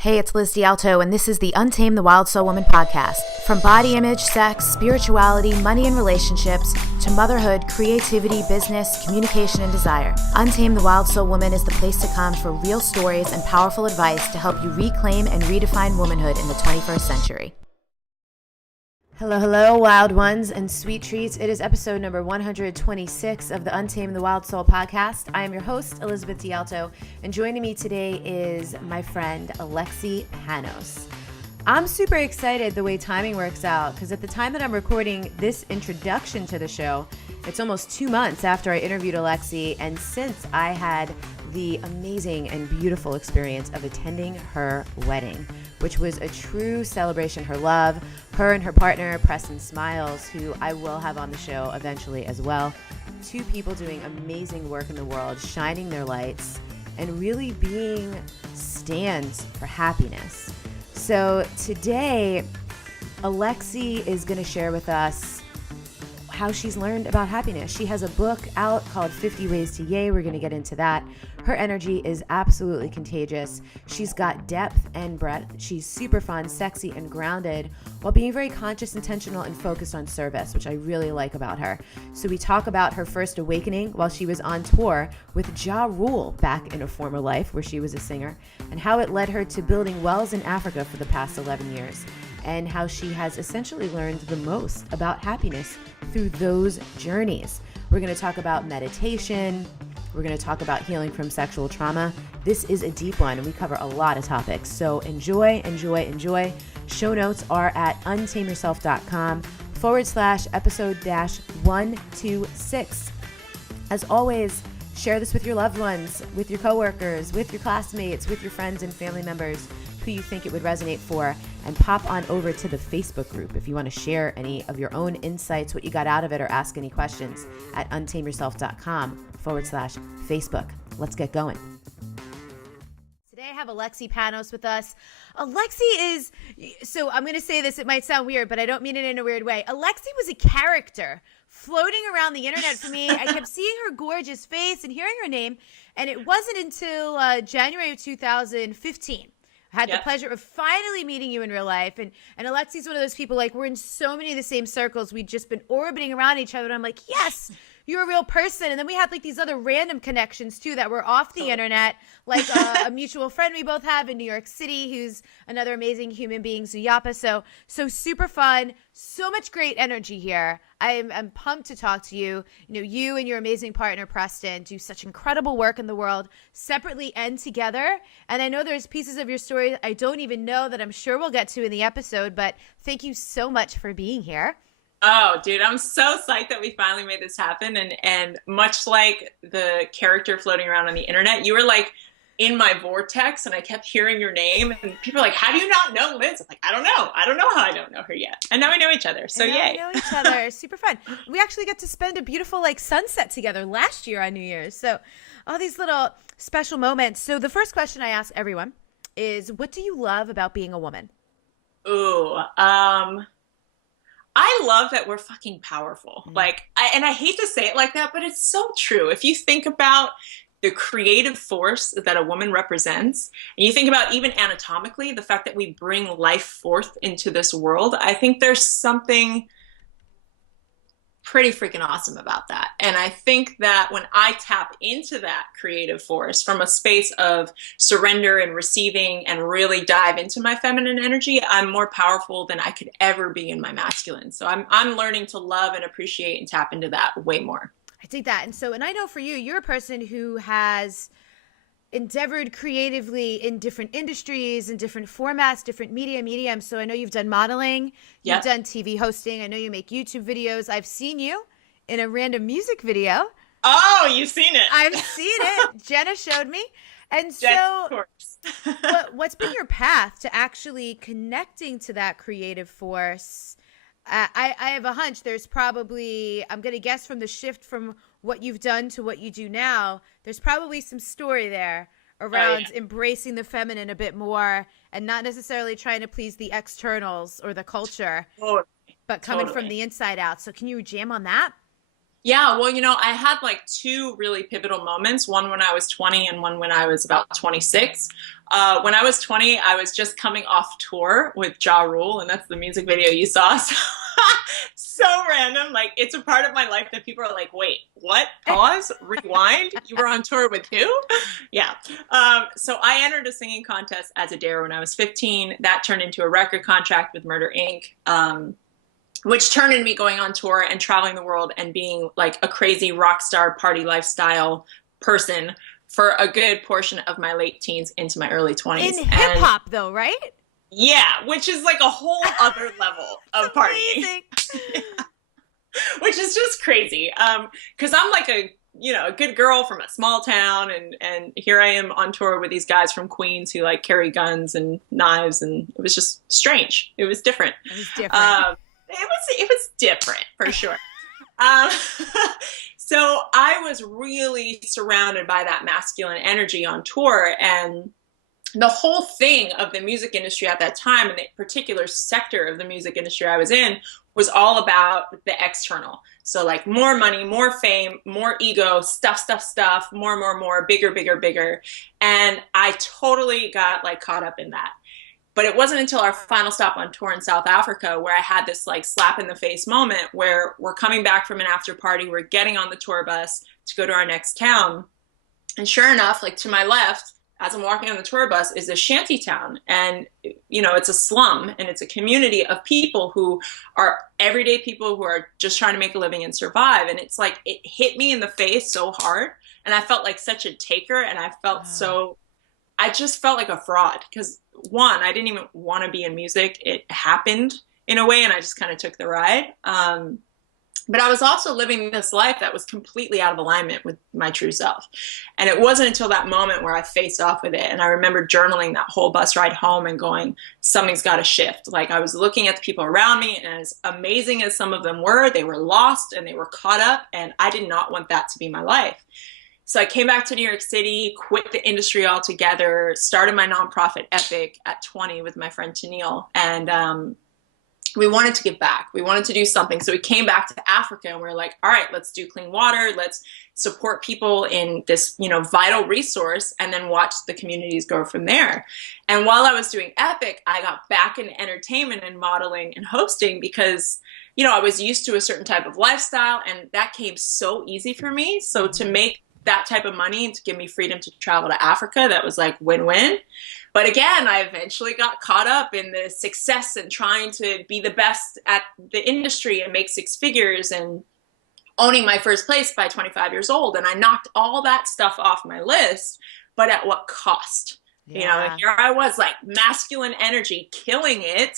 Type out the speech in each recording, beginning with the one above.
Hey, it's Liz D'Alto, and this is the Untamed the Wild Soul Woman podcast. From body image, sex, spirituality, money and relationships, to motherhood, creativity, business, communication, and desire, Untamed the Wild Soul Woman is the place to come for real stories and powerful advice to help you reclaim and redefine womanhood in the 21st century. Hello, wild ones and sweet treats. It is episode number 126 of the Untamed the Wild Soul podcast. I am your host, Elizabeth D'Alto, and joining me today is my friend, Alexi Panos. I'm super excited the way timing works out, because at the time that I'm recording this introduction to the show, it's almost 2 months after I interviewed Alexi, and since I had the amazing and beautiful experience of attending her wedding, which was a true celebration. Her love, her and her partner, Preston Smiles, who I will have on the show eventually as well. Two people doing amazing work in the world, shining their lights, and really being stands for happiness. So today, Alexi is going to share with us how she's learned about happiness. She has a book out called 50 Ways to Yay. We're going to get into that. Her energy is absolutely contagious. She's got depth and breadth. She's super fun, sexy, and grounded while being very conscious, intentional, and focused on service, which I really like about her. So we talk about her first awakening while she was on tour with Ja Rule back in a former life where she was a singer, and how it led her to building wells in Africa for the past 11 years, and how she has essentially learned the most about happiness through those journeys. We're going to talk about meditation. We're going to talk about healing from sexual trauma. This is a deep one, and we cover a lot of topics. So enjoy. Show notes are at untameyourself.com/episode-126. As always, share this with your loved ones, with your coworkers, with your classmates, with your friends and family members who you think it would resonate for, and pop on over to the Facebook group if you want to share any of your own insights, what you got out of it, or ask any questions at untameyourself.com/Facebook. Let's get going. Today I have Alexi Panos with us. Alexi is, so I'm going to say this, it might sound weird, but I don't mean it in a weird way. Alexi was a character floating around the internet for me. I kept seeing her gorgeous face and hearing her name, and it wasn't until January of 2015. I had the pleasure of finally meeting you in real life. And Alexi's one of those people, like, we're in so many of the same circles. We'd just been orbiting around each other. And I'm like, yes, you're a real person. And then we had like these other random connections too that were off the internet, like a mutual friend we both have in New York City, who's another amazing human being, Zuyapa. So super fun. So much great energy here. I'm pumped to talk to you. You know, you and your amazing partner, Preston, do such incredible work in the world, separately and together. And I know there's pieces of your story I don't even know that I'm sure we'll get to in the episode, but thank you so much for being here. Oh, dude, I'm so psyched that we finally made this happen. And much like the character floating around on the internet, you were like in my vortex, and I kept hearing your name, and people are like, how do you not know Liz? I'm like, I don't know how I don't know her yet. And now we know each other. So yay. We know each other. Super fun. We actually got to spend a beautiful like sunset together last year on New Year's. So all these little special moments. So the first question I ask everyone is, what do you love about being a woman? Ooh, I love that we're fucking powerful. And I hate to say it like that, but it's so true. If you think about the creative force that a woman represents, and you think about even anatomically, the fact that we bring life forth into this world, I think there's something pretty freaking awesome about that. And I think that when I tap into that creative force from a space of surrender and receiving and really dive into my feminine energy, I'm more powerful than I could ever be in my masculine. So I'm learning to love and appreciate and tap into that way more. I think that. And I know for you, you're a person who has endeavored creatively in different industries, in different formats, different mediums. So I know you've done modeling, you've done TV hosting. I know you make YouTube videos. I've seen you in a random music video. Oh, you've seen it. I've seen it. Jenna showed me. And Jen, so of course. what's been your path to actually connecting to that creative force? I have a hunch there's probably, I'm going to guess from the shift from what you've done to what you do now, there's probably some story there around embracing the feminine a bit more and not necessarily trying to please the externals or the culture, but coming from the inside out. So can you jam on that? Yeah, well, I had like two really pivotal moments, one when I was 20 and one when I was about 26. When I was 20, I was just coming off tour with Ja Rule, and that's the music video you saw. So, so random. Like, it's a part of my life that people are like, wait, what? Pause, rewind. You were on tour with who? Yeah. So I entered a singing contest as a dare when I was 15. That turned into a record contract with Murder Inc. Which turned into me going on tour and traveling the world and being like a crazy rock star party lifestyle person for a good portion of my late teens into my early 20s. In hip hop, though, right? Yeah, which is like a whole other level of partying. Yeah. Which is just crazy. Because I'm like a good girl from a small town, and here I am on tour with these guys from Queens who like carry guns and knives, and it was just strange. It was different. It was different. It was different for sure. Um, so I was really surrounded by that masculine energy on tour, and the whole thing of the music industry at that time, and the particular sector of the music industry I was in, was all about the external. So like more money, more fame, more ego, stuff, more, bigger, bigger, bigger. And I totally got like caught up in that. But it wasn't until our final stop on tour in South Africa where I had this like slap in the face moment where we're coming back from an after party, we're getting on the tour bus to go to our next town. And sure enough, like to my left, as I'm walking on the tour bus, is a shanty town. And, it's a slum, and it's a community of people who are everyday people who are just trying to make a living and survive. And it's like, it hit me in the face so hard. And I felt like such a taker. And I just felt like a fraud because one, I didn't even want to be in music. It happened in a way, and I just kind of took the ride. But I was also living this life that was completely out of alignment with my true self. And it wasn't until that moment where I faced off with it. And I remember journaling that whole bus ride home and going, something's got to shift. Like I was looking at the people around me, and as amazing as some of them were, they were lost and they were caught up. And I did not want that to be my life. So I came back to New York City, quit the industry altogether, started my nonprofit Epic at 20 with my friend Tennille. And we wanted to give back. We wanted to do something. So we came back to Africa, and we were like, all right, let's do clean water. Let's support people in this, vital resource, and then watch the communities grow from there. And while I was doing Epic, I got back into entertainment and modeling and hosting because, I was used to a certain type of lifestyle, and that came so easy for me. So to make that type of money and to give me freedom to travel to Africa, that was like win-win. But again, I eventually got caught up in the success and trying to be the best at the industry and make six figures and owning my first place by 25 years old. And I knocked all that stuff off my list, but at what cost? Yeah. Here I was like masculine energy, killing it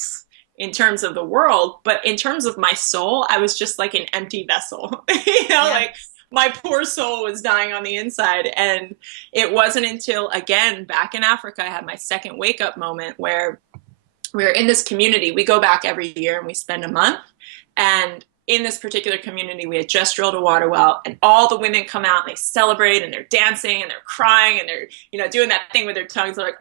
in terms of the world. But in terms of my soul, I was just like an empty vessel, like my poor soul was dying on the inside. And it wasn't until, again, back in Africa, I had my second wake up moment where we were in this community. We go back every year and we spend a month. And in this particular community, we had just drilled a water well, and all the women come out and they celebrate and they're dancing and they're crying and they're, doing that thing with their tongues. They're like,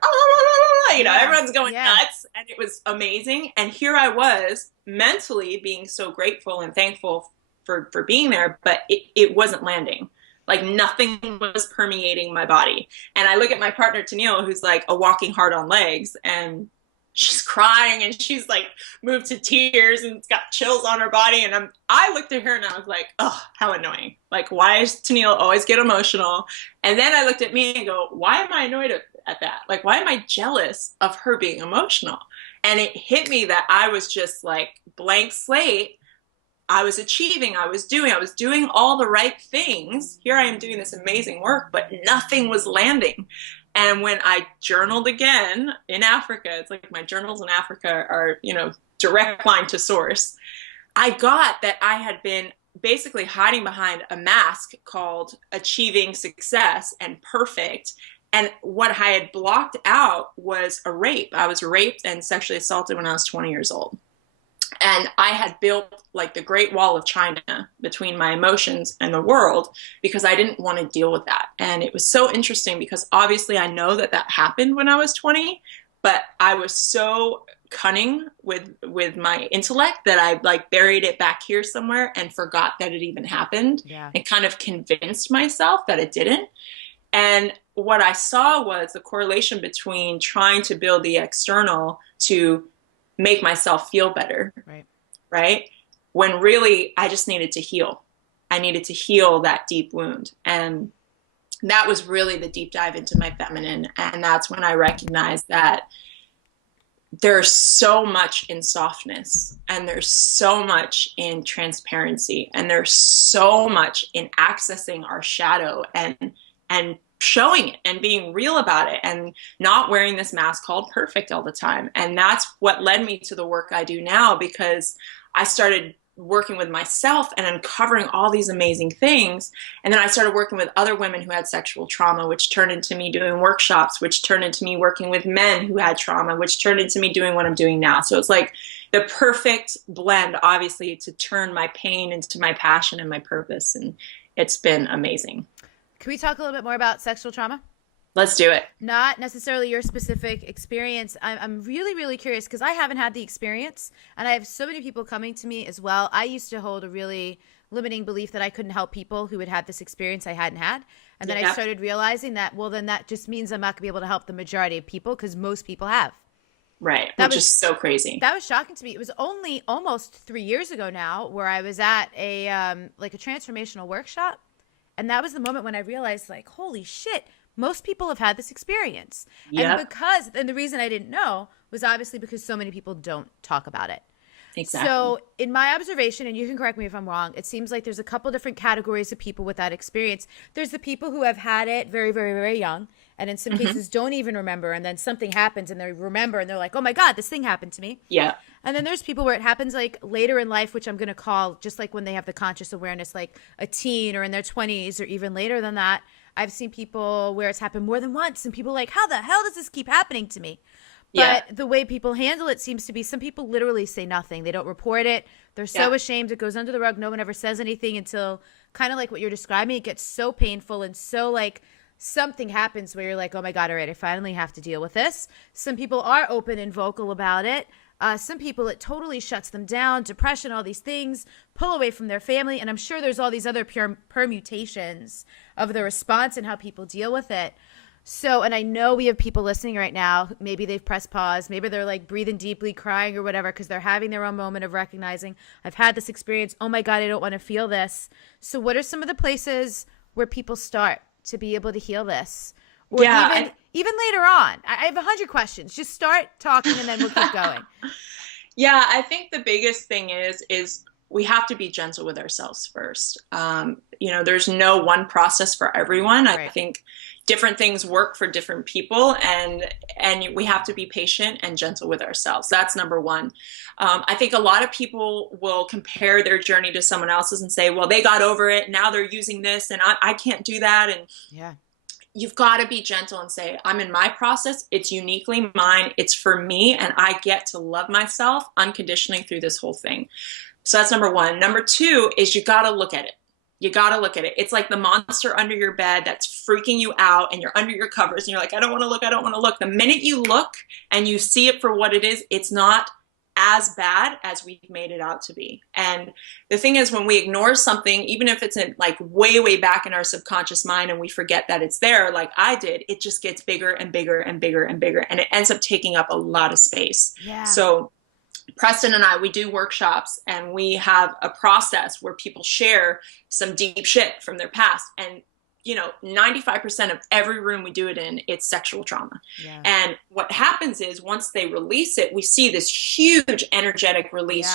everyone's going nuts. And it was amazing. And here I was mentally being so grateful and thankful for being there, but it wasn't landing. Like nothing was permeating my body. And I look at my partner, Tennille, who's like a walking heart on legs, and she's crying and she's like moved to tears and it's got chills on her body. And I looked at her and I was like, oh, how annoying. Like, why does Tennille always get emotional? And then I looked at me and go, why am I annoyed at that? Like, why am I jealous of her being emotional? And it hit me that I was just like blank slate. I was achieving, I was doing all the right things. Here I am doing this amazing work, but nothing was landing. And when I journaled again in Africa, it's like my journals in Africa are, direct line to source. I got that I had been basically hiding behind a mask called achieving success and perfect. And what I had blocked out was a rape. I was raped and sexually assaulted when I was 20 years old. And I had built like the Great Wall of China between my emotions and the world because I didn't want to deal with that. And it was so interesting because obviously I know that happened when I was 20, but I was so cunning with my intellect that I like buried it back here somewhere and forgot that it even happened, Yeah. and kind of convinced myself that it didn't. And what I saw was the correlation between trying to build the external to make myself feel better, Right. right? When really I just needed to heal. I needed to heal that deep wound. And that was really the deep dive into my feminine. And that's when I recognized that there's so much in softness, and there's so much in transparency, and there's so much in accessing our shadow and showing it and being real about it and not wearing this mask called perfect all the time. And that's what led me to the work I do now, because I started working with myself and uncovering all these amazing things. And then I started working with other women who had sexual trauma, which turned into me doing workshops, which turned into me working with men who had trauma, which turned into me doing what I'm doing now. So it's like the perfect blend, obviously, to turn my pain into my passion and my purpose. And it's been amazing. Can we talk a little bit more about sexual trauma? Let's do it. Not necessarily your specific experience. I'm really, really curious because I haven't had the experience, and I have so many people coming to me as well. I used to hold a really limiting belief that I couldn't help people who had had this experience I hadn't had. And then I started realizing that, well, then that just means I'm not going to be able to help the majority of people because most people have. Right. That Which was is so crazy. That was shocking to me. It was only almost 3 years ago now where I was at a like a transformational workshop. And that was the moment when I realized, like, holy shit, most people have had this experience. Yep. And the reason I didn't know was obviously because so many people don't talk about it. Exactly. So in my observation, and you can correct me if I'm wrong, it seems like there's a couple different categories of people with that experience. There's the people who have had it very, very, very young, and in some cases don't even remember, and then something happens and they remember and they're like, oh my God, this thing happened to me. Yeah. And then there's people where it happens like later in life, which I'm going to call just like when they have the conscious awareness, like a teen or in their 20s or even later than that. I've seen people where it's happened more than once, and people are like, how the hell does this keep happening to me? But the way people handle it seems to be some people literally say nothing. They don't report it. They're so ashamed. It goes under the rug. No one ever says anything until kind of like what you're describing. It gets so painful and so like something happens where you're like, oh my God, all right, I finally have to deal with this. Some people are open and vocal about it. Some people, it totally shuts them down, depression, all these things, pull away from their family. And I'm sure there's all these other pure permutations of the response and how people deal with it. So, and I know we have people listening right now, maybe they've pressed pause, maybe they're like breathing deeply, crying or whatever, because they're having their own moment of recognizing, I've had this experience. Oh my God, I don't want to feel this. So what are some of the places where people start to be able to heal this? Or even later on. I have 100 questions. Just start talking and then we'll keep going. Yeah, I think the biggest thing is we have to be gentle with ourselves first. There's no one process for everyone. Right. I think different things work for different people, and we have to be patient and gentle with ourselves. That's number one. I think a lot of people will compare their journey to someone else's and say, well, they got over it. Now they're using this and I can't do that. And yeah. You've got to be gentle and say, I'm in my process. It's uniquely mine. It's for me. And I get to love myself unconditionally through this whole thing. So that's number one. Number two is you got to look at it. You got to look at it. It's like the monster under your bed that's freaking you out, and you're under your covers and you're like, I don't want to look. I don't want to look. The minute you look and you see it for what it is, it's not as bad as we've made it out to be. And the thing is, when we ignore something, even if it's in like way, way back in our subconscious mind and we forget that it's there, like I did, it just gets bigger and bigger and bigger and bigger. And it ends up taking up a lot of space. Yeah. So Preston and I, we do workshops and we have a process where people share some deep shit from their past. And 95% of every room we do it in, it's sexual trauma. Yeah. And what happens is once they release it, we see this huge energetic release,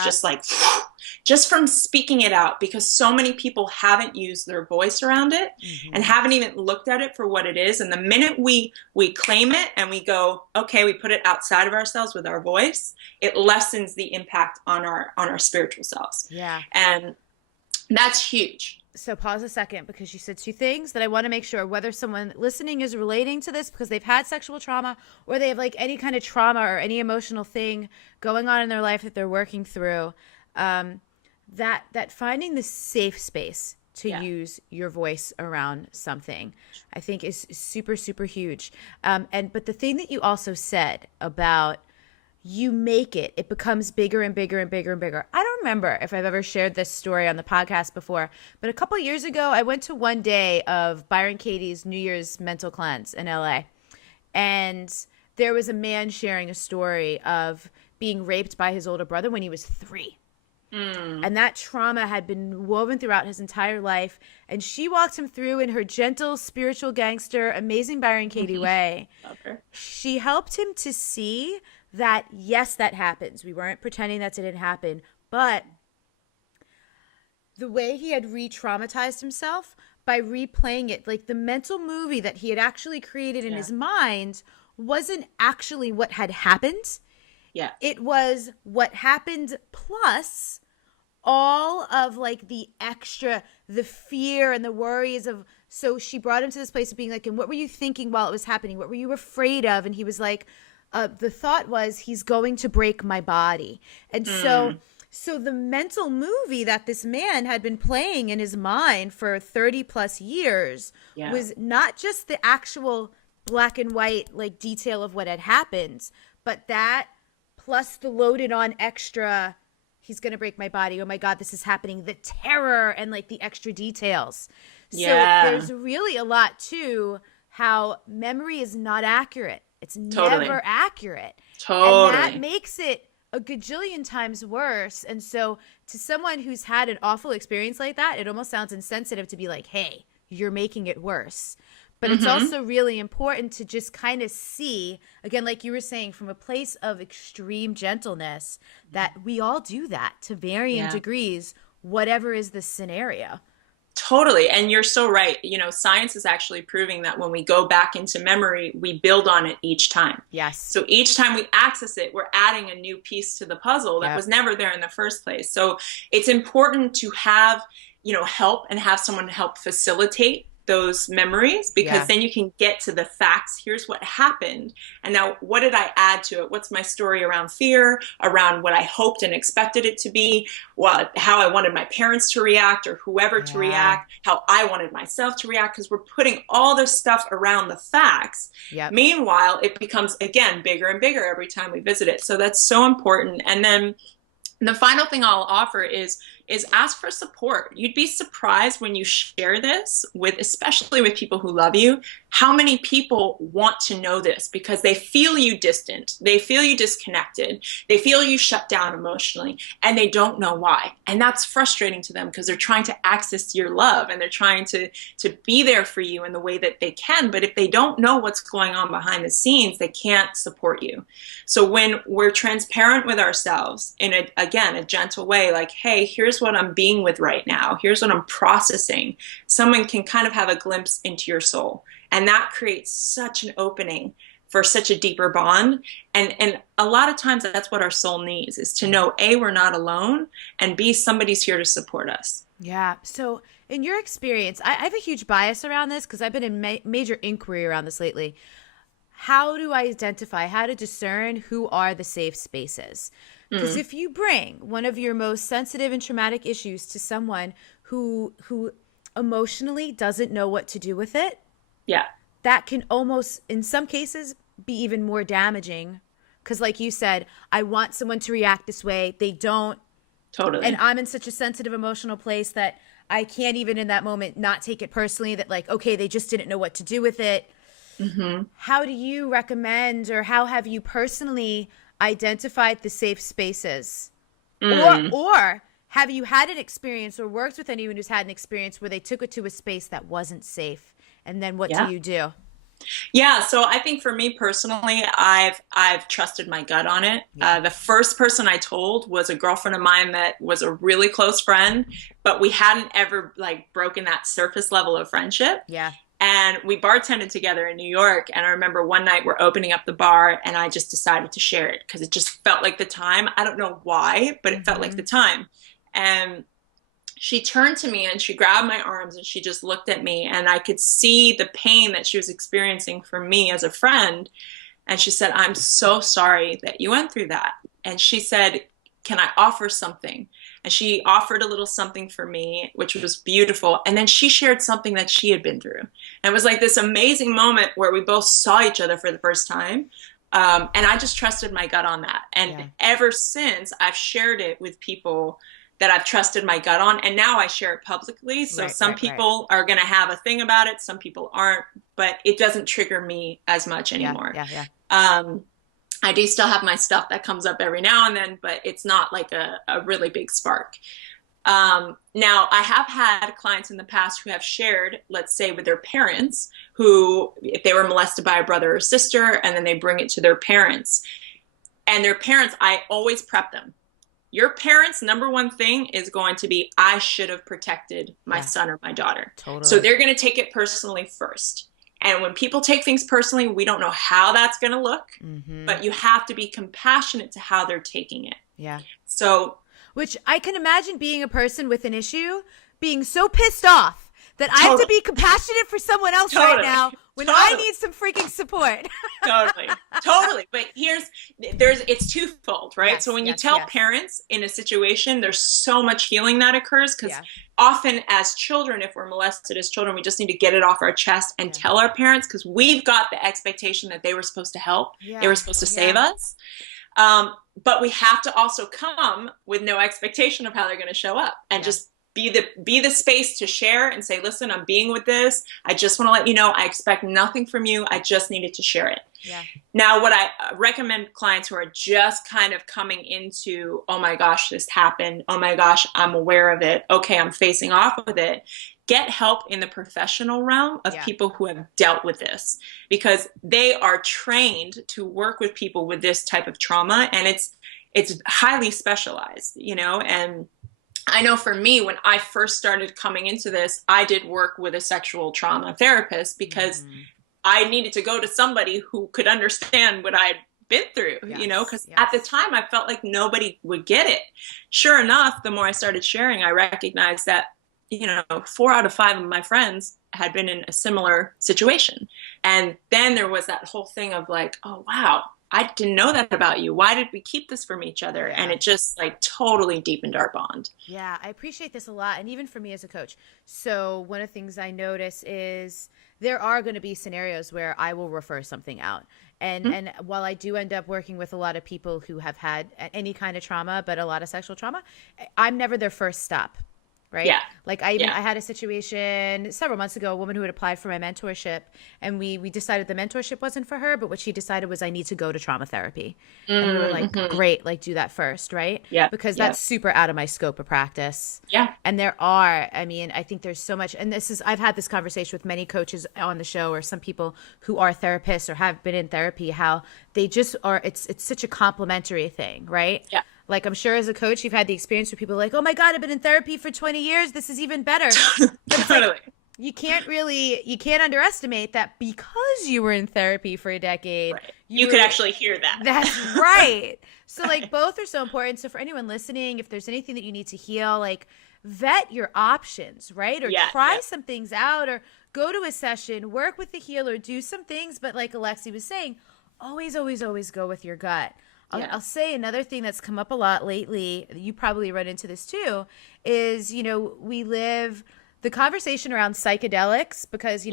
just from speaking it out, because so many people haven't used their voice around it and haven't even looked at it for what it is. And the minute we claim it and we go, okay, we put it outside of ourselves with our voice, it lessens the impact on our spiritual selves. Yeah. And that's huge. So pause a second, because you said two things that I want to make sure whether someone listening is relating to this because they've had sexual trauma or they have like any kind of trauma or any emotional thing going on in their life that they're working through, that finding the safe space to use your voice around something, I think is super, super huge. But the thing that you also said about you make it, it becomes bigger and bigger and bigger and bigger. I don't remember if I've ever shared this story on the podcast before, but a couple of years ago, I went to one day of Byron Katie's New Year's mental cleanse in LA. And there was a man sharing a story of being raped by his older brother when he was 3. And that trauma had been woven throughout his entire life. And she walked him through in her gentle, spiritual gangster, amazing Byron Katie way. She helped him to see that, yes, that happens. We weren't pretending that didn't happen. But the way he had re-traumatized himself by replaying it, like the mental movie that he had actually created in his mind wasn't actually what had happened. Yeah. It was what happened plus all of like the extra, the fear and the worries of, so she brought him to this place of being like, and what were you thinking while it was happening? What were you afraid of? And he was like, the thought was, he's going to break my body. And so the mental movie that this man had been playing in his mind for 30 plus years was not just the actual black and white like detail of what had happened, but that plus the loaded on extra, he's going to break my body. Oh my God, this is happening. The terror and like the extra details. So there's really a lot to how memory is not accurate. It's never accurate. And that makes it a gajillion times worse. And so to someone who's had an awful experience like that, it almost sounds insensitive to be like, hey, you're making it worse. But it's also really important to just kind of see, again, like you were saying, from a place of extreme gentleness, that we all do that to varying degrees, whatever is the scenario. Totally. And you're so right. You know, science is actually proving that when we go back into memory, we build on it each time. Yes. So each time we access it, we're adding a new piece to the puzzle that was never there in the first place. So it's important to have, you know, help and have someone help facilitate those memories, because then you can get to the facts. Here's what happened. And now what did I add to it? What's my story around fear, around what I hoped and expected it to be, how I wanted my parents to react or whoever to react, how I wanted myself to react, because we're putting all this stuff around the facts. Meanwhile, it becomes, again, bigger and bigger every time we visit it. So that's so important. And then the final thing I'll offer is ask for support. You'd be surprised when you share this with, especially with people who love you, how many people want to know this because they feel you distant, they feel you disconnected, they feel you shut down emotionally, and they don't know why. And that's frustrating to them because they're trying to access your love and they're trying to be there for you in the way that they can. But if they don't know what's going on behind the scenes, they can't support you. So when we're transparent with ourselves in a gentle way, like, hey, here's what I'm being with right now. Here's what I'm processing. Someone can kind of have a glimpse into your soul. And that creates such an opening for such a deeper bond. And a lot of times that's what our soul needs, is to know, A, we're not alone, and B, somebody's here to support us. Yeah. So in your experience, I have a huge bias around this because I've been in major inquiry around this lately. How do I identify, how to discern who are the safe spaces? Because if you bring one of your most sensitive and traumatic issues to someone who emotionally doesn't know what to do with it, that can almost, in some cases, be even more damaging. Because like you said, I want someone to react this way. They don't. Totally. And I'm in such a sensitive emotional place that I can't even in that moment not take it personally that like, okay, they just didn't know what to do with it. How do you recommend, or how have you personally identified the safe spaces? Or have you had an experience or worked with anyone who's had an experience where they took it to a space that wasn't safe? And then what do you do? Yeah, so I think for me personally, I've trusted my gut on it. The first person I told was a girlfriend of mine that was a really close friend, but we hadn't ever like broken that surface level of friendship. And we bartended together in New York. And I remember one night we're opening up the bar and I just decided to share it because it just felt like the time. I don't know why, but it felt like the time. And she turned to me and she grabbed my arms and she just looked at me, and I could see the pain that she was experiencing for me as a friend. And she said, "I'm so sorry that you went through that." And she said, "Can I offer something?" and she offered a little something for me, which was beautiful. And then she shared something that she had been through. And it was like this amazing moment where we both saw each other for the first time. And I just trusted my gut on that. And ever since, I've shared it with people that I've trusted my gut on, and now I share it publicly. So some people are going to have a thing about it, some people aren't, but it doesn't trigger me as much anymore. I do still have my stuff that comes up every now and then, but it's not like a really big spark. Now, I have had clients in the past who have shared, let's say, with their parents, who, if they were molested by a brother or sister, and then they bring it to their parents. And their parents, I always prep them. Your parents' number one thing is going to be, I should have protected my son or my daughter. Totally. So they're going to take it personally first. And when people take things personally, we don't know how that's going to look, but you have to be compassionate to how they're taking it. Yeah. So, which I can imagine being a person with an issue, being so pissed off that I have to be compassionate for someone else right now when I need some freaking support. Totally. But it's twofold, right? Yes, so when you tell parents in a situation, there's so much healing that occurs, because often as children, if we're molested as children, we just need to get it off our chest and tell our parents, because we've got the expectation that they were supposed to help. They were supposed to save us. But we have to also come with no expectation of how they're going to show up, and just be the space to share and say, listen, I'm being with this. I just want to let you know, I expect nothing from you. I just needed to share it. Yeah. Now, what I recommend clients who are just kind of coming into, oh my gosh, this happened. Oh my gosh, I'm aware of it. Okay, I'm facing off with it. Get help in the professional realm of people who have dealt with this, because they are trained to work with people with this type of trauma, and it's highly specialized, and I know for me, when I first started coming into this, I did work with a sexual trauma therapist, because I needed to go to somebody who could understand what I'd been through, because at the time I felt like nobody would get it. Sure enough, the more I started sharing, I recognized that, 4 out of 5 of my friends had been in a similar situation. And then there was that whole thing of like, oh, wow, I didn't know that about you. Why did we keep this from each other? And it just like totally deepened our bond. Yeah, I appreciate this a lot. And even for me as a coach. So one of the things I notice is there are going to be scenarios where I will refer something out. And while I do end up working with a lot of people who have had any kind of trauma, but a lot of sexual trauma, I'm never their first stop. Right? Yeah. Like I had a situation several months ago, a woman who had applied for my mentorship, and we decided the mentorship wasn't for her, but what she decided was, I need to go to trauma therapy. And we were like, great, like do that first. Right. Yeah. Because that's super out of my scope of practice. Yeah. And I think there's so much, and I've had this conversation with many coaches on the show, or some people who are therapists or have been in therapy, how they just are, it's such a complementary thing. Right. Yeah. Like, I'm sure as a coach, you've had the experience where people are like, oh my God, I've been in therapy for 20 years. This is even better. Totally. Like, you can't underestimate that because you were in therapy for a decade. Right. You could actually hear that. That's right. So like both are so important. So for anyone listening, if there's anything that you need to heal, like vet your options, right? Or try some things out, or go to a session, work with the healer, do some things. But like Alexi was saying, always, always, always go with your gut. I'll say another thing that's come up a lot lately, you probably run into this too, is, we live the conversation around psychedelics, because,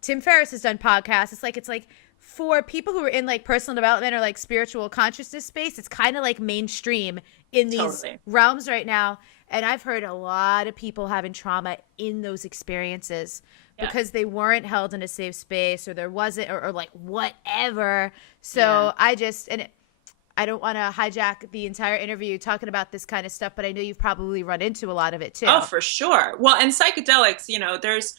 Tim Ferriss has done podcasts. It's like for people who are in like personal development or like spiritual consciousness space, it's kind of like mainstream in these realms right now. And I've heard a lot of people having trauma in those experiences because they weren't held in a safe space, or there wasn't, or like whatever. So I don't want to hijack the entire interview talking about this kind of stuff, but I know you've probably run into a lot of it too. Oh, for sure. Well, and psychedelics,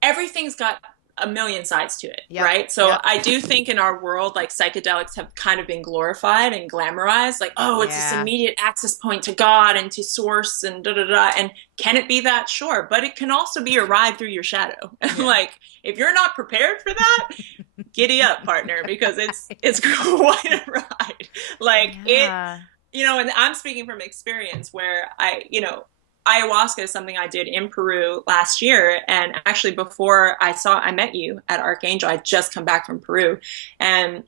everything's got a million sides to it, right? So I do think in our world, like psychedelics have kind of been glorified and glamorized, like, oh, it's this immediate access point to God and to source and da-da-da. And can it be that? Sure. But it can also be a ride through your shadow. Like, if you're not prepared for that, giddy up, partner, because it's quite a ride. Like and I'm speaking from experience where ayahuasca is something I did in Peru last year. And actually before I met you at Archangel, I'd just come back from Peru. And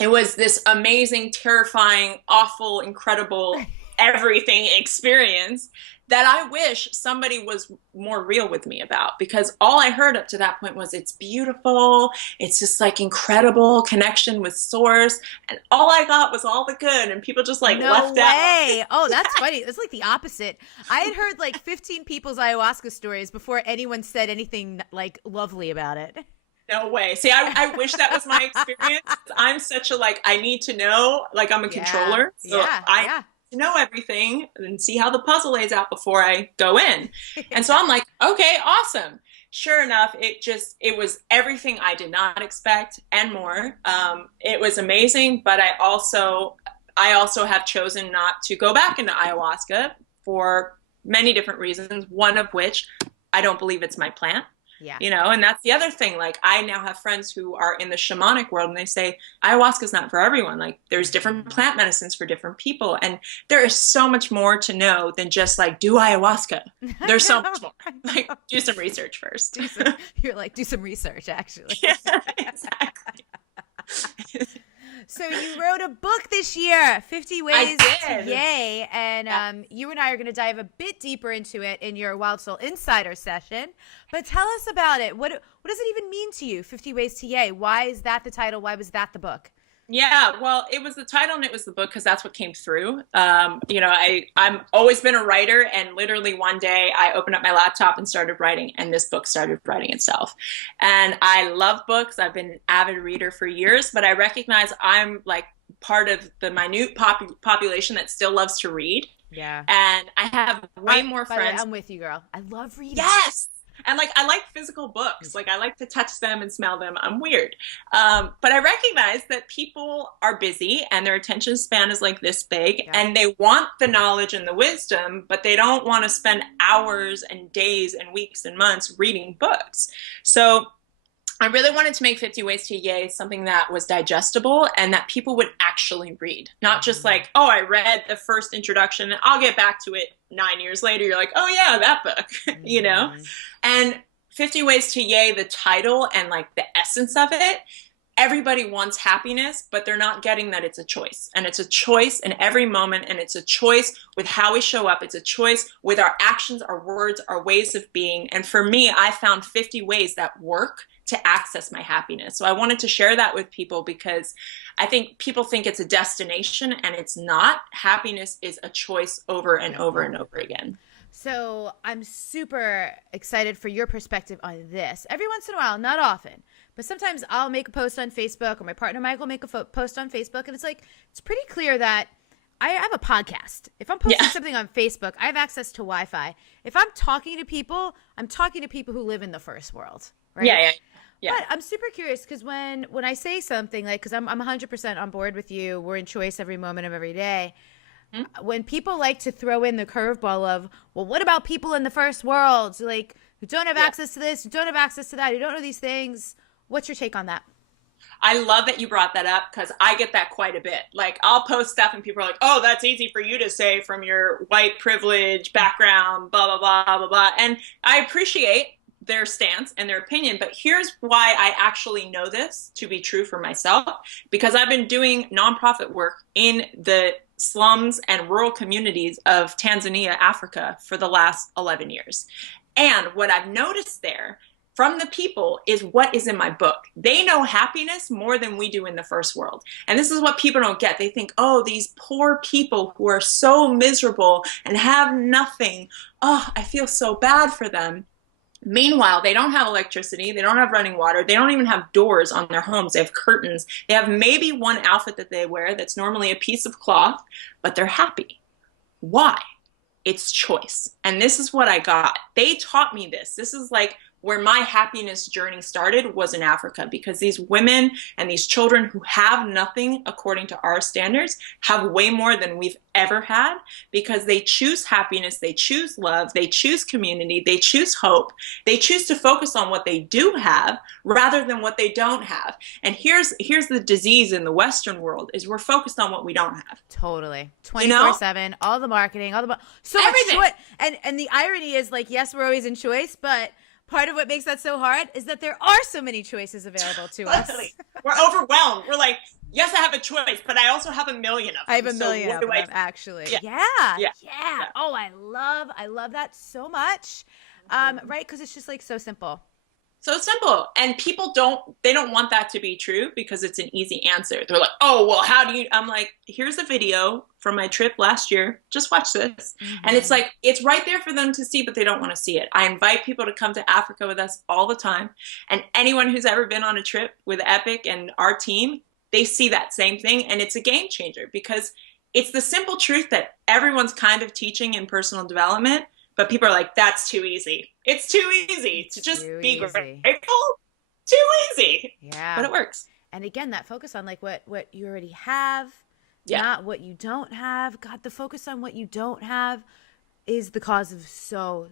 it was this amazing, terrifying, awful, incredible everything experience that I wish somebody was more real with me about, because all I heard up to that point was it's beautiful. It's just like incredible connection with source. And all I got was all the good, and people just like left out. Oh, that's funny. It's like the opposite. I had heard like 15 people's ayahuasca stories before anyone said anything like lovely about it. No way. See, I wish that was my experience. I'm such a like, I need to know, like I'm a controller. So I know everything and see how the puzzle lays out before I go in. And so I'm like, okay, awesome. Sure enough, it was everything I did not expect and more. It was amazing, but I also have chosen not to go back into ayahuasca for many different reasons. One of which, I don't believe it's my plant. Yeah. You know, and that's the other thing. Like, I now have friends who are in the shamanic world, and they say ayahuasca is not for everyone. Like, there's different plant medicines for different people. And there is so much more to know than just like, do ayahuasca. There's so much more. Like, do some research first. You're like, do some research, actually. Yeah, exactly. So you wrote a book this year, 50 Ways to Yay, and you and I are going to dive a bit deeper into it in your Wild Soul Insider session. But tell us about it. What does it even mean to you, 50 Ways to Yay? Why is that the title? Why was that the book? Yeah, well, it was the title and it was the book because that's what came through. You know, I'm always been a writer, and literally one day I opened up my laptop and started writing, and this book started writing itself. And I love books. I've been an avid reader for years, but I recognize I'm like part of the minute population that still loves to read. Yeah. And I have way more friends. I'm with you, girl. I love reading. Yes. And like, I like physical books. Like, I like to touch them and smell them. I'm weird. But I recognize that people are busy and their attention span is like this big, and they want the knowledge and the wisdom, but they don't want to spend hours and days and weeks and months reading books. So I really wanted to make 50 Ways to Yay something that was digestible and that people would actually read. Not just like, oh, I read the first introduction and I'll get back to it 9 years later. You're like, oh yeah, that book, you know? And 50 Ways to Yay, the title and like the essence of it, everybody wants happiness, but they're not getting that it's a choice. And it's a choice in every moment, and it's a choice with how we show up. It's a choice with our actions, our words, our ways of being. And for me, I found 50 ways that work to access my happiness. So I wanted to share that with people because I think people think it's a destination, and it's not. Happiness is a choice over and over and over again. So I'm super excited for your perspective on this. Every once in a while, not often, but sometimes I'll make a post on Facebook, or my partner Mike will make a post on Facebook, and it's like, it's pretty clear that I have a podcast. If I'm posting something on Facebook, I have access to Wi-Fi. If I'm talking to people, I'm talking to people who live in the first world, right? Yeah. But I'm super curious because when I say something like, because I'm 100% on board with you, we're in choice every moment of every day. When people like to throw in the curveball of, well, what about people in the first world? So like, who don't have access to this, who don't have access to that, who don't know these things. What's your take on that? I love that you brought that up because I get that quite a bit. Like, I'll post stuff and people are like, oh, that's easy for you to say from your white privilege background, blah, blah, blah, blah, blah. And I appreciate their stance and their opinion, but here's why I actually know this to be true for myself, because I've been doing nonprofit work in the slums and rural communities of Tanzania, Africa for the last 11 years. And what I've noticed there from the people is what is in my book. They know happiness more than we do in the first world. And this is what people don't get. They think, oh, these poor people who are so miserable and have nothing. Oh, I feel so bad for them. Meanwhile, they don't have electricity, they don't have running water, they don't even have doors on their homes, they have curtains, they have maybe one outfit that they wear that's normally a piece of cloth, but they're happy. Why? It's choice. And this is what I got. They taught me this. This is like where my happiness journey started, was in Africa, because these women and these children who have nothing according to our standards have way more than we've ever had, because they choose happiness, they choose love, they choose community, they choose hope, they choose to focus on what they do have rather than what they don't have. And here's the disease in the Western world, is we're focused on what we don't have. Totally. 24/7, all the marketing, so everything. Much choice. And the irony is, like, yes, we're always in choice, but part of what makes that so hard is that there are so many choices available to us. We're overwhelmed. We're like, yes, I have a choice, but I also have a million of them. I have a million of them, actually. Yeah. Oh, I love that so much. Right? Because it's just like so simple. So simple. And people they don't want that to be true because it's an easy answer. They're like, oh, well, how do you, I'm like, here's a video from my trip last year. Just watch this. And it's like, it's right there for them to see, but they don't want to see it. I invite people to come to Africa with us all the time. And anyone who's ever been on a trip with Epic and our team, they see that same thing. And it's a game changer because it's the simple truth that everyone's kind of teaching in personal development. But people are like, that's too easy. It's too easy to just be grateful. Too easy. Yeah. But it works. And again, that focus on like what you already have, not what you don't have. God, the focus on what you don't have is the cause of so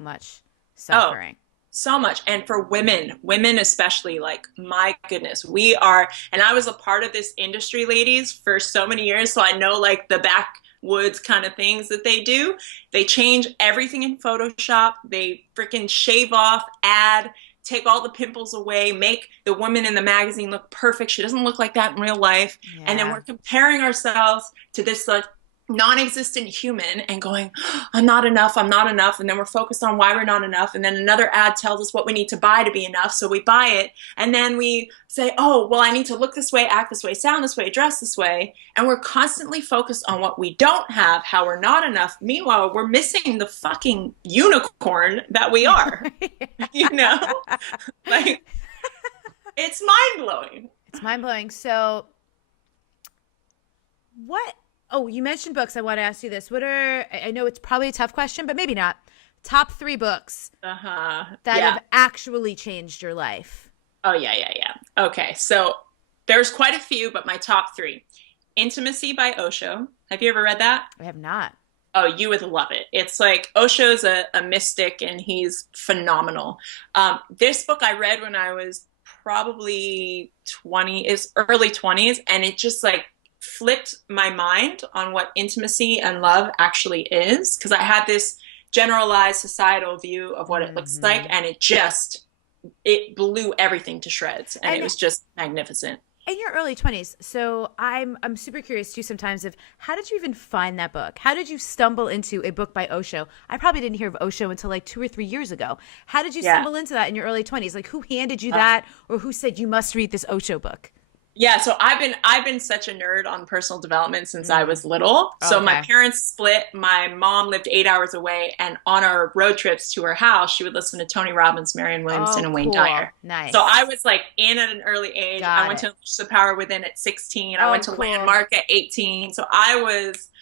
much suffering. Oh, so much. And for women especially, like, my goodness, we are, and I was a part of this industry, ladies, for so many years. So I know like the backwoods kind of things that they do. They change everything in Photoshop. They freaking shave off, add, take all the pimples away, make the woman in the magazine look perfect. She doesn't look like that in real life. Yeah. And then we're comparing ourselves to this like non-existent human and going, I'm not enough. And then we're focused on why we're not enough. And then another ad tells us what we need to buy to be enough. So we buy it. And then we say, oh, well, I need to look this way, act this way, sound this way, dress this way. And we're constantly focused on what we don't have, how we're not enough. Meanwhile, we're missing the fucking unicorn that we are, you know, like it's mind blowing. It's mind blowing. So oh, you mentioned books. I want to ask you this. I know it's probably a tough question, but maybe not. Top 3 books that have actually changed your life. Oh, yeah. Okay, so there's quite a few, but my top 3. Intimacy by Osho. Have you ever read that? I have not. Oh, you would love it. It's like Osho's a mystic, and he's phenomenal. This book I read when I was probably early 20s, and it just like flipped my mind on what intimacy and love actually is, because I had this generalized societal view of what it looks like, and it blew everything to shreds, and it was just magnificent. In your early 20s, so I'm super curious too sometimes of how did you even find that book? How did you stumble into a book by Osho? I probably didn't hear of Osho until like 2 or 3 years ago. How did you stumble into that in your early 20s? Like, who handed you that, or who said you must read this Osho book? Yeah, so I've been such a nerd on personal development since I was little. So my parents split. My mom lived 8 hours away, and on our road trips to her house, she would listen to Tony Robbins, Marianne Williamson, and Wayne Dyer. Nice. So I was like in at an early age. I went to the Power Within at 16. I went to Landmark at 18. So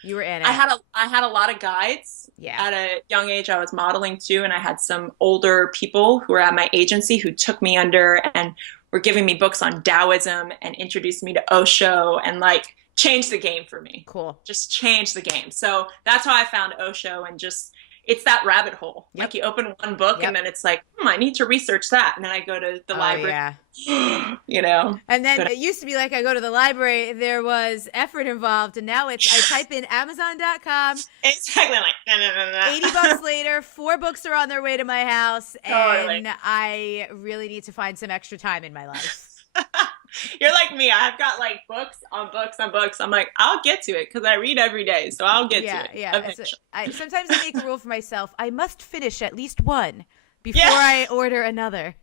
you were in it. I had a lot of guides. Yeah. At a young age, I was modeling too, and I had some older people who were at my agency who took me under and were giving me books on Taoism and introduced me to Osho and like changed the game for me. Cool. Just changed the game. So that's how I found Osho, and just, it's that rabbit hole. Like you open one book and then it's like, I need to research that. And then I go to the library, you know. And then it used to be like I go to the library, there was effort involved. And now it's, I type in Amazon.com. Exactly. Like, $80 later, 4 books are on their way to my house. Totally. And I really need to find some extra time in my life. You're like me. I've got like books on books on books. I'm like, I'll get to it because I read every day. So I'll get to it. Yeah. Sometimes I make a rule for myself. I must finish at least one before I order another.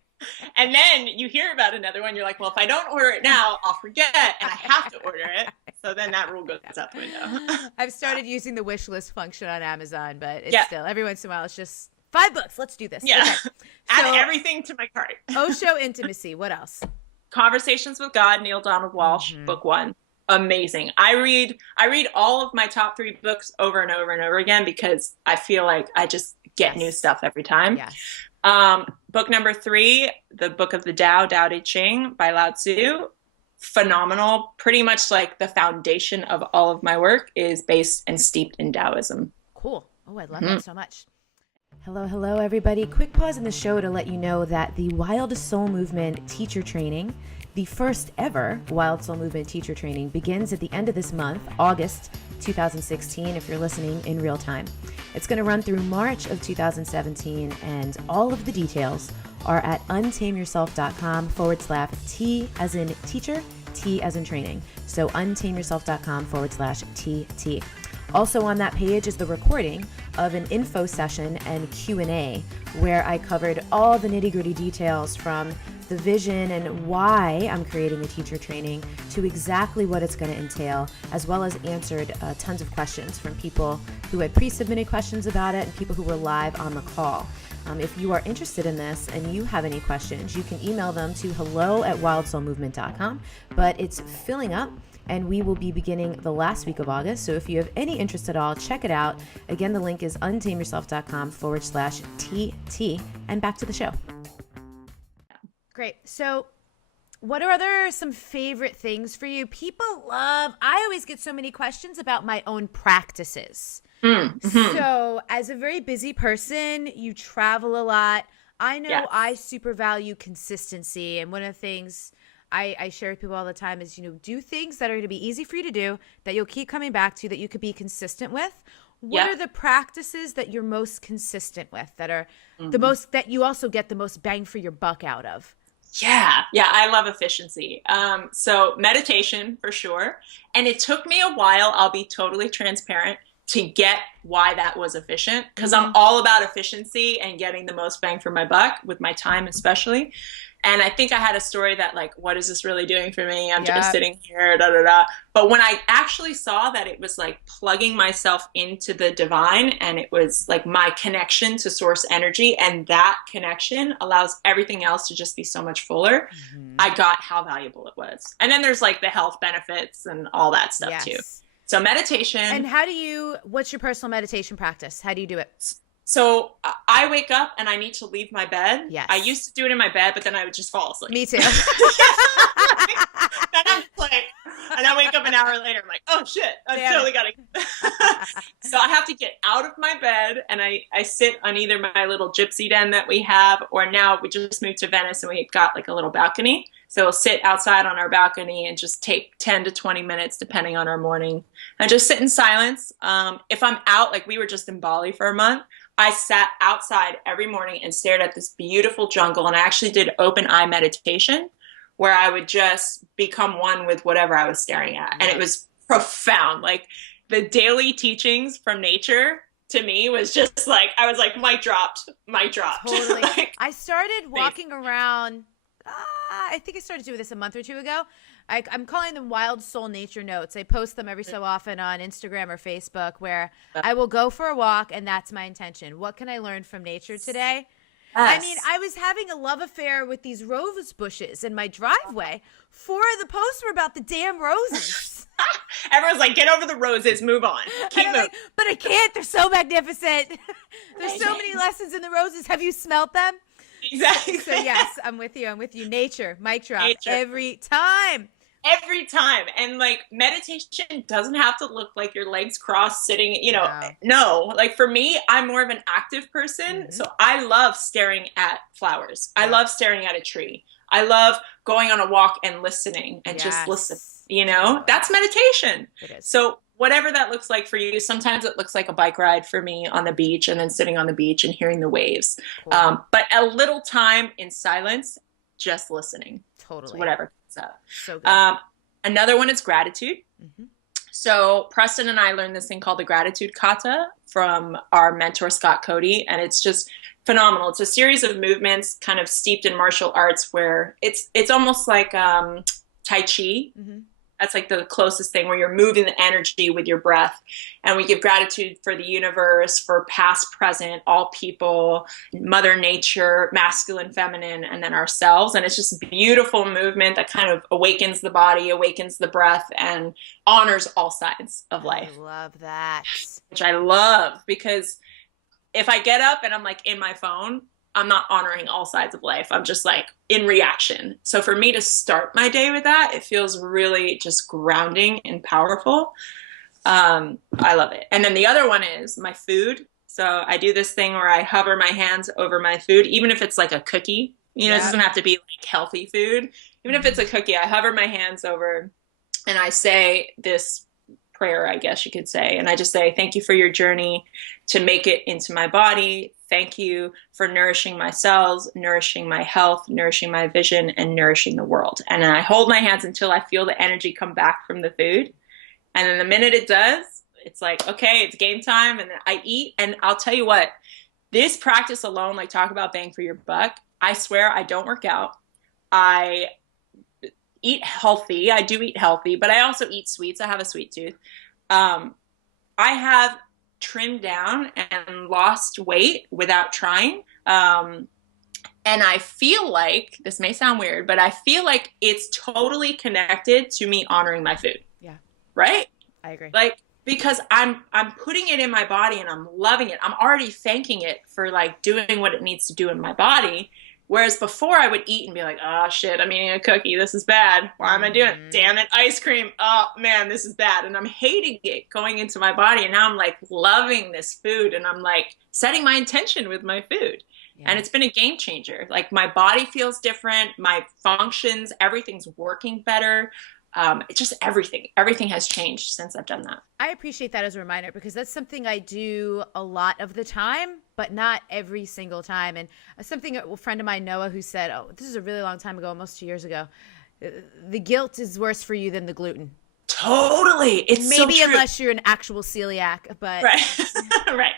And then you hear about another one. You're like, well, if I don't order it now, I'll forget and I have to order it. So then that rule goes out the window. I've started using the wish list function on Amazon, but it's still every once in a while it's just 5 books. Let's do this. Yeah. Okay. Add everything to my cart. Osho Intimacy. What else? Conversations with God, Neil Donald Walsh, book 1. Amazing. I read all of my top 3 books over and over and over again because I feel like I just get new stuff every time. Yes. Book number 3, the Book of the Tao, Tao Te Ching by Lao Tzu. Phenomenal. Pretty much like the foundation of all of my work is based and steeped in Taoism. Cool. Oh, I love that so much. Hello, everybody. Quick pause in the show to let you know that the Wild Soul Movement teacher training, the first ever Wild Soul Movement teacher training, begins at the end of this month, August 2016 if you're listening in real time. It's going to run through March of 2017, and all of the details are at untameyourself.com/T as in teacher, T as in training. So untameyourself.com/TT. Also on that page is the recording of an info session and Q&A where I covered all the nitty-gritty details from the vision and why I'm creating the teacher training to exactly what it's going to entail, as well as answered tons of questions from people who had pre-submitted questions about it and people who were live on the call. If you are interested in this and you have any questions, you can email them to hello@wildsoulmovement.com, but it's filling up and we will be beginning the last week of August. So if you have any interest at all, check it out. Again, the link is untameyourself.com/TT. And back to the show. Great. So what are some favorite things for you? I always get so many questions about my own practices. Mm-hmm. So as a very busy person, you travel a lot. I know yes. I super value consistency. And one of the things I share with people all the time is, do things that are going to be easy for you to do, that you'll keep coming back to, that you could be consistent with. What are the practices that you're most consistent with, that are the most, that you also get the most bang for your buck out of? Yeah, I love efficiency. So meditation for sure. And it took me a while, I'll be totally transparent, to get why that was efficient, because I'm all about efficiency and getting the most bang for my buck with my time especially. And I think I had a story that like, what is this really doing for me? I'm just sitting here, da, da, da. But when I actually saw that it was like plugging myself into the divine, and it was like my connection to source energy, and that connection allows everything else to just be so much fuller, I got how valuable it was. And then there's like the health benefits and all that stuff too. So meditation. And what's your personal meditation practice? How do you do it? So I wake up and I need to leave my bed. Yes. I used to do it in my bed, but then I would just fall asleep. Me too. Then I'm like, and I wake up an hour later. I'm like, oh shit, I totally got to. So I have to get out of my bed, and I sit on either my little gypsy den that we have, or now we just moved to Venice and we've got like a little balcony. So we'll sit outside on our balcony and just take 10 to 20 minutes, depending on our morning, and just sit in silence. If I'm out, like we were just in Bali for a month, I sat outside every morning and stared at this beautiful jungle. And I actually did open eye meditation where I would just become one with whatever I was staring at. And it was profound. Like the daily teachings from nature to me was just like, I was like, mic dropped. Totally. Like, I started walking around. I think I started doing this a month or two ago. I'm calling them Wild Soul Nature Notes. I post them every so often on Instagram or Facebook, where I will go for a walk, and that's my intention. What can I learn from nature today? Yes. I mean, I was having a love affair with these rose bushes in my driveway. 4 of the posts were about the damn roses. Everyone's like, get over the roses, move on. Keep moving. Like, but I can't. They're so magnificent. There's so many lessons in the roses. Have you smelt them? Exactly. So yes, I'm with you. Nature, mic drop, every time. And like meditation doesn't have to look like your legs crossed sitting, no, like for me, I'm more of an active person. So I love staring at flowers. I love staring at a tree. I love going on a walk and listening and just listen, that's meditation. It is. So whatever that looks like for you, sometimes it looks like a bike ride for me on the beach, and then sitting on the beach and hearing the waves. Cool. But a little time in silence, just listening. Totally. Whatever comes up. So good. Another one is gratitude. So Preston and I learned this thing called the gratitude kata from our mentor, Scott Cody. And it's just phenomenal. It's a series of movements kind of steeped in martial arts where it's almost like Tai Chi. That's like the closest thing, where you're moving the energy with your breath. And we give gratitude for the universe, for past, present, all people, Mother Nature, masculine, feminine, and then ourselves. And it's just a beautiful movement that kind of awakens the body, awakens the breath, and honors all sides of life. I love that. Which I love, because if I get up and I'm like in my phone, I'm not honoring all sides of life. I'm just like in reaction. So for me to start my day with that, it feels really just grounding and powerful. I love it. And then the other one is my food. So I do this thing where I hover my hands over my food, even if it's like a cookie. It doesn't have to be like healthy food. Even if it's a cookie, I hover my hands over and I say this prayer, I guess you could say. And I just say, thank you for your journey to make it into my body. Thank you for nourishing my cells, nourishing my health, nourishing my vision, and nourishing the world. And then I hold my hands until I feel the energy come back from the food. And then the minute it does, it's like, okay, it's game time. And then I eat. And I'll tell you what, this practice alone, like talk about bang for your buck, I swear I don't work out. I eat healthy. I do eat healthy, but I also eat sweets. I have a sweet tooth. I have trimmed down and lost weight without trying. And I feel like, this may sound weird, but I feel like it's totally connected to me honoring my food. Yeah. Right? I agree. Like, because I'm putting it in my body and I'm loving it. I'm already thanking it for like doing what it needs to do in my body. Whereas before I would eat and be like, oh shit, I'm eating a cookie. This is bad. Why am I doing it? Damn it. Ice cream. Oh man, this is bad. And I'm hating it going into my body. And now I'm like loving this food. And I'm like setting my intention with my food. Yeah. And it's been a game changer. Like my body feels different. My functions, everything's working better. It's just everything has changed since I've done that. I appreciate that as a reminder because that's something I do a lot of the time, but not every single time. And something a friend of mine, Noah, who said, oh, this is a really long time ago, almost 2 years ago. The guilt is worse for you than the gluten. Totally. It's maybe so true. Unless you're an actual celiac, but right. Right.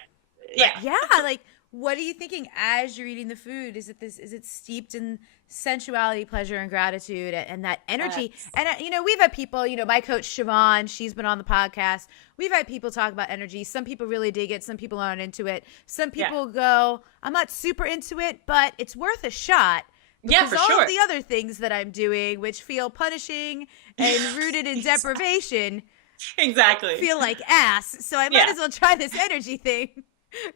Yeah. Yeah. Like, what are you thinking as you're eating the food? Is it steeped in sensuality, pleasure, and gratitude, and that energy? Yes. And we've had people, my coach Siobhan, she's been on the podcast. We've had people talk about energy. Some people really dig it. Some people aren't into it. Some people go, I'm not super into it, but it's worth a shot. Because for all sure. of the other things that I'm doing, which feel punishing and rooted in deprivation, exactly, feel like ass. So I might as well try this energy thing.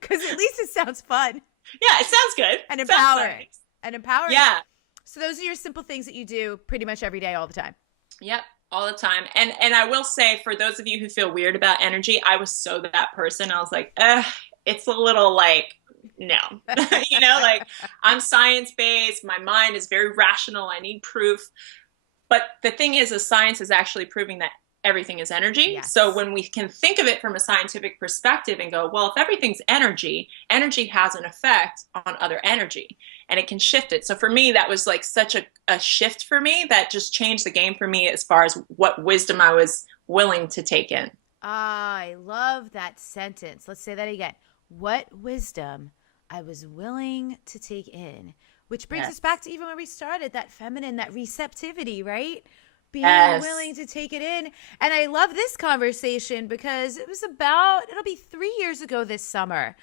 Because at least it sounds fun. Yeah, it sounds good. And empowering. Yeah. So those are your simple things that you do pretty much every day, all the time. Yep, all the time. And I will say, for those of you who feel weird about energy, I was so that person. I was like, it's a little like, no. Like I'm science-based. My mind is very rational. I need proof. But the thing is, the science is actually proving that everything is energy. Yes. So when we can think of it from a scientific perspective and go, well, if everything's energy, energy has an effect on other energy and it can shift it. So for me, that was like such a shift for me that just changed the game for me as far as what wisdom I was willing to take in. I love that sentence. Let's say that again. What wisdom I was willing to take in, which brings us back to even when we started, that feminine, that receptivity, right? Being willing to take it in. And I love this conversation because it'll be 3 years ago this summer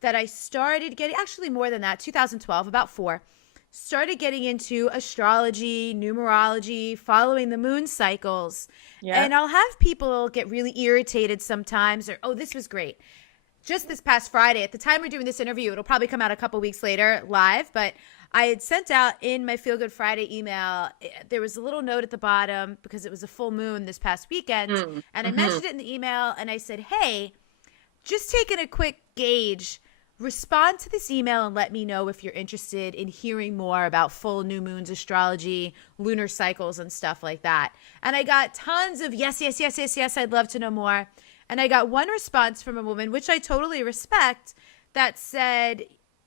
that I started getting, actually more than that, 2012, about 4, started getting into astrology, numerology, following the moon cycles. Yeah. And I'll have people get really irritated sometimes or, oh, this was great. Just this past Friday, at the time we're doing this interview, it'll probably come out a couple weeks later live, but I had sent out in my Feel Good Friday email, there was a little note at the bottom because it was a full moon this past weekend. And I mentioned it in the email and I said, hey, just taking a quick gauge, respond to this email and let me know if you're interested in hearing more about full new moons, astrology, lunar cycles and stuff like that. And I got tons of yes, I'd love to know more. And I got one response from a woman, which I totally respect, that said,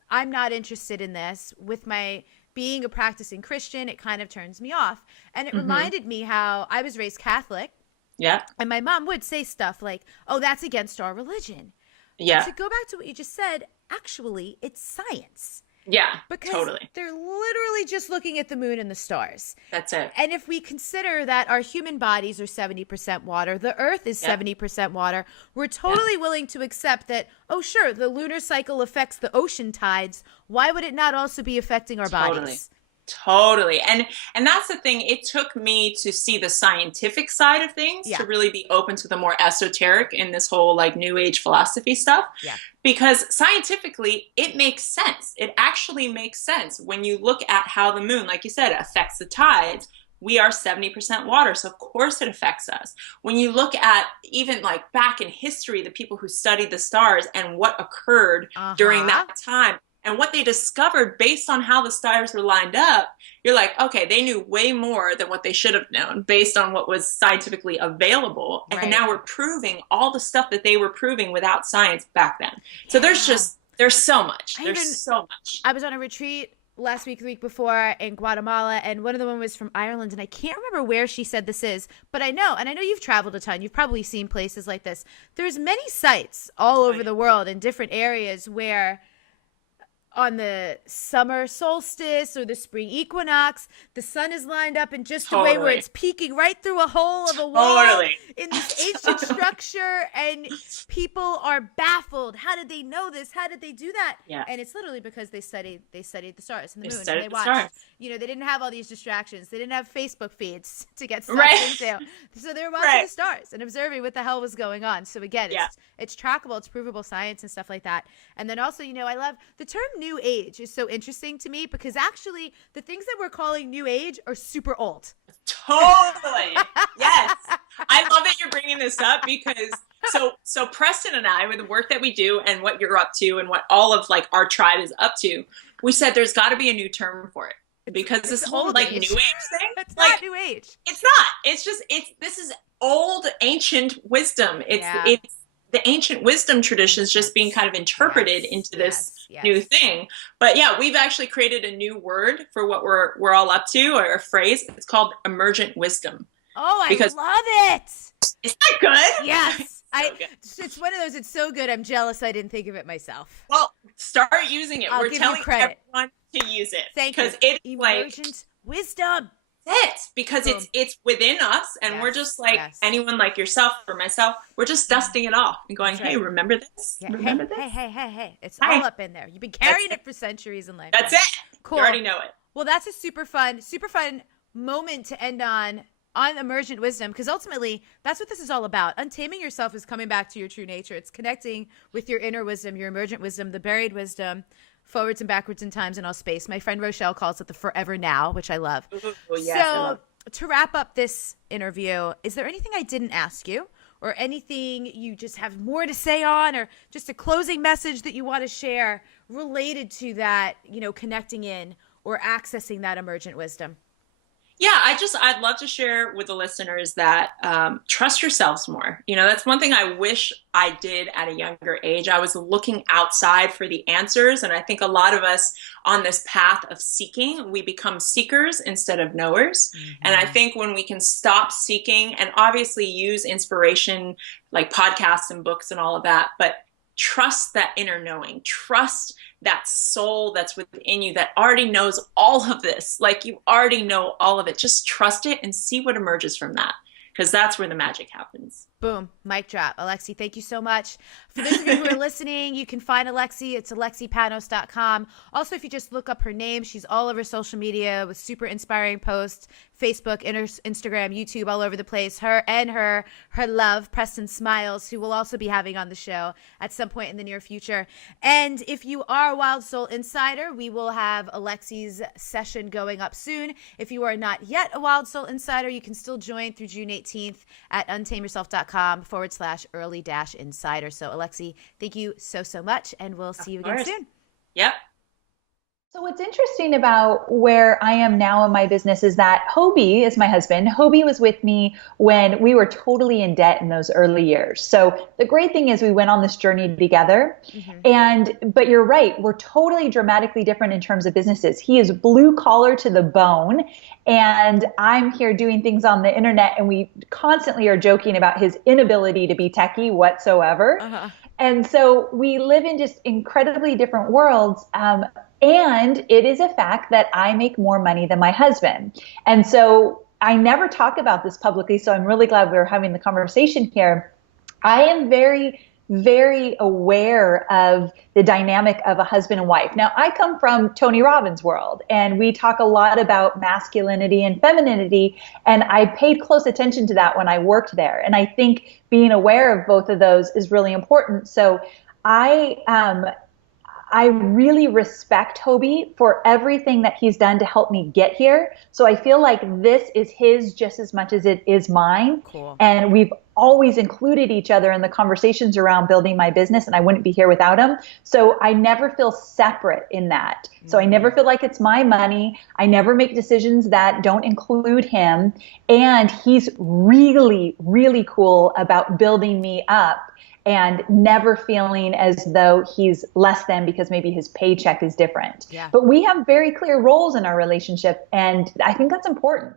I'm not interested in this. With my being a practicing Christian, it kind of turns me off. And it reminded me how I was raised Catholic. Yeah. And my mom would say stuff like, oh, that's against our religion. Yeah. But to go back to what you just said, actually, it's science. Yeah, because totally. They're literally just looking at the moon and the stars. That's it. And if we consider that our human bodies are 70% water, the earth is 70% water, we're totally willing to accept that, oh, sure, the lunar cycle affects the ocean tides. Why would it not also be affecting our bodies? Totally. And that's the thing. It took me to see the scientific side of things to really be open to the more esoteric in this whole like new age philosophy stuff. Yeah. Because scientifically, it makes sense. It actually makes sense when you look at how the moon, like you said, affects the tides. We are 70% water, so of course it affects us. When you look at even like back in history, the people who studied the stars and what occurred during that time, And what they discovered based on how the stars were lined up, you're like, okay, they knew way more than what they should have known based on what was scientifically available. Right. And now we're proving all the stuff that they were proving without science back then. So there's so much. There's so much. I was on a retreat last week, the week before in Guatemala, and one of the women was from Ireland, and I can't remember where she said this is, but I know, and I know you've traveled a ton. You've probably seen places like this. There's many sites all over the world in different areas where on the summer solstice or the spring equinox, the sun is lined up in just a way where it's peeking right through a hole of a wall in this ancient structure, and people are baffled. How did they know this? How did they do that? Yeah. And it's literally because they studied the stars and the moon, and they watched. You know, they didn't have all these distractions. They didn't have Facebook feeds to get sucked into. So they were watching the stars and observing what the hell was going on. So again, it's trackable, it's provable science and stuff like that. And then also, you know, I love the term new age is so interesting to me because actually the things that we're calling new age are super old. Totally. Yes. I love that you're bringing this up because so Preston and I, with the work that we do and what you're up to and what all of like our tribe is up to, we said there's got to be a new term for it. Because this whole like new age thing, it's like, not new age. It's not. It's just this is old ancient wisdom. It's the ancient wisdom traditions just being kind of interpreted into this new thing. But yeah, we've actually created a new word for what we're all up to, or a phrase. It's called emergent wisdom. Oh, I love it. Isn't that good? Yes. It's one of those, it's so good. I'm jealous I didn't think of it myself. Well, start using it. We're telling everyone to use it. Thank you. Because it's emergent wisdom. Because it's within us, and we're just like anyone like yourself or myself, we're just dusting it off and going, hey, remember this? Yeah. Remember this? Hey. It's all up in there. You've been carrying it for centuries in life. That's it. Cool. You already know it. Well, that's a super fun moment to end on emergent wisdom, because ultimately that's what this is all about. Untaming yourself is coming back to your true nature. It's connecting with your inner wisdom, your emergent wisdom, the buried wisdom, forwards and backwards in times and all space. My friend Rochelle calls it the forever now, which I love. Ooh, yes, to wrap up this interview, is there anything I didn't ask you, or anything you just have more to say on, or just a closing message that you want to share related to that, you know, connecting in or accessing that emergent wisdom? Yeah, I'd love to share with the listeners that trust yourselves more. You know, that's one thing I wish I did at a younger age. I was looking outside for the answers. And I think a lot of us on this path of seeking, we become seekers instead of knowers. Mm-hmm. And I think when we can stop seeking and obviously use inspiration like podcasts and books and all of that, but trust that inner knowing, trust that soul that's within you that already knows all of this. Like, you already know all of it. Just trust it and see what emerges from that, because that's where the magic happens. Boom. Mic drop. Alexi, thank you so much. For those of you who are listening, you can find Alexi. It's alexipanos.com. Also, if you just look up her name, she's all over social media with super inspiring posts, Facebook, Instagram, YouTube, all over the place. Her love, Preston Smiles, who we'll also be having on the show at some point in the near future. And if you are a Wild Soul Insider, we will have Alexi's session going up soon. If you are not yet a Wild Soul Insider, you can still join through June 18th at untameyourself.com/early-insider. So Alexi, thank you so much, and we'll see you again soon. Yep. So what's interesting about where I am now in my business is that Hobie is my husband. Hobie was with me when we were totally in debt in those early years. So the great thing is we went on this journey together. Mm-hmm. But you're right, we're totally dramatically different in terms of businesses. He is blue collar to the bone, and I'm here doing things on the internet, and we constantly are joking about his inability to be techie whatsoever. Uh-huh. And so we live in just incredibly different worlds. And it is a fact that I make more money than my husband. And so I never talk about this publicly, so I'm really glad we're having the conversation here. I am very, very aware of the dynamic of a husband and wife. Now, I come from Tony Robbins' world, and we talk a lot about masculinity and femininity, and I paid close attention to that when I worked there. And I think being aware of both of those is really important. So I really respect Hobie for everything that he's done to help me get here. So I feel like this is his just as much as it is mine. Cool. And we've always included each other in the conversations around building my business, and I wouldn't be here without him. So I never feel separate in that. So I never feel like it's my money. I never make decisions that don't include him. And he's really, really cool about building me up and never feeling as though he's less than because maybe his paycheck is different. Yeah. But we have very clear roles in our relationship, and I think that's important.